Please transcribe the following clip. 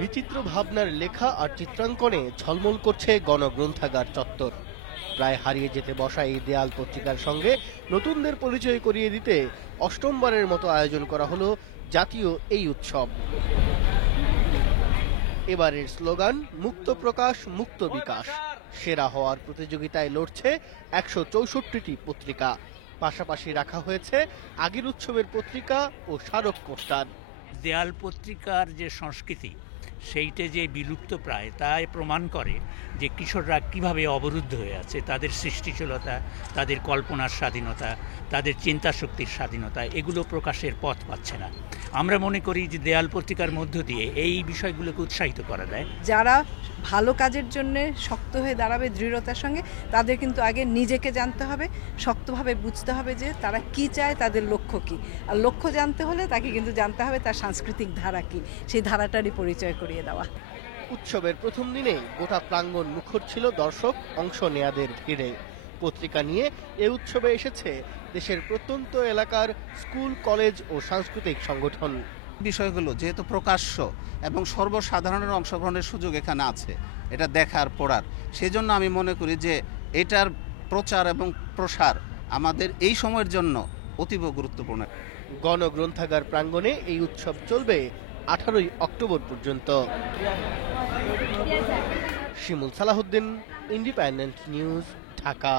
বিচিত্র ভাবনার লেখা আর চিত্রাঙ্কনে ঝলমল করছে গণগ্রন্থাগার চত্বর। প্রায় হারিয়ে যেতে বসা এই দেয়াল পত্রিকার সঙ্গে নতুনদের পরিচয় করিয়ে দিতে অষ্টমবারের মতো আয়োজন করা হলো জাতীয় এই উৎসব। এবারের স্লোগান মুক্ত প্রকাশ মুক্ত বিকাশ। সেরা হওয়ার প্রতিযোগিতায় লড়ছে ১৬৪টি পত্রিকা। পাশাপাশি রাখা হয়েছে আগের উৎসবের পত্রিকা ও স্মারক পোস্টার। দেয়াল পত্রিকার যে সংস্কৃতি সেইটা যে বিলুপ্ত প্রায় তাই প্রমাণ করে যে কিশোররা কিভাবে অবরুদ্ধ হয়ে আছে, তাদের সৃষ্টিশীলতা, তাদের কল্পনার স্বাধীনতা, তাদের চিন্তাশক্তির স্বাধীনতা এগুলো প্রকাশের পথ পাচ্ছে না। আমরা মনে করি যে দেয়াল পত্রিকার মধ্য দিয়ে এই বিষয়গুলোকে উৎসাহিত করা যায়। যারা ভালো কাজের জন্য শক্ত হয়ে দাঁড়াবে দৃঢ়তার সঙ্গে, তাদের কিন্তু আগে নিজেকে জানতে হবে, শক্তভাবে বুঝতে হবে যে তারা কি চায়, তাদের লক্ষ্য কি। আর লক্ষ্য জানতে হলে তাকে কিন্তু জানতে হবে তার সাংস্কৃতিক ধারা কি, সেই ধারাটারই পরিচয় করিয়ে দেওয়া। উৎসবের প্রথম দিনেই গোটা প্রাঙ্গণ মুখর ছিল দর্শক অংশ নেয়াদের ভিড়ে। পত্রিকা নিয়ে এ উৎসবে এসেছে দেশের প্রত্যন্ত এলাকার স্কুল, কলেজ ও সাংস্কৃতিক সংগঠন। বিষয়গুলো যেহেতু প্রকাশ্য এবং সর্বসাধারণের অংশগ্রহণের সুযোগ এখানে আছে, এটা দেখার পড়ার, সেজন্য আমি মনে করি যে এটার প্রচার এবং প্রসার আমাদের এই সময়ের জন্য অতীব গুরুত্বপূর্ণ। গণগ্রন্থাগার প্রাঙ্গণে এই উৎসব চলবে 18ই অক্টোবর পর্যন্ত। শিমুল সালাহুদ্দিন, ইন্ডিপেন্ডেন্ট নিউজ, ঢাকা।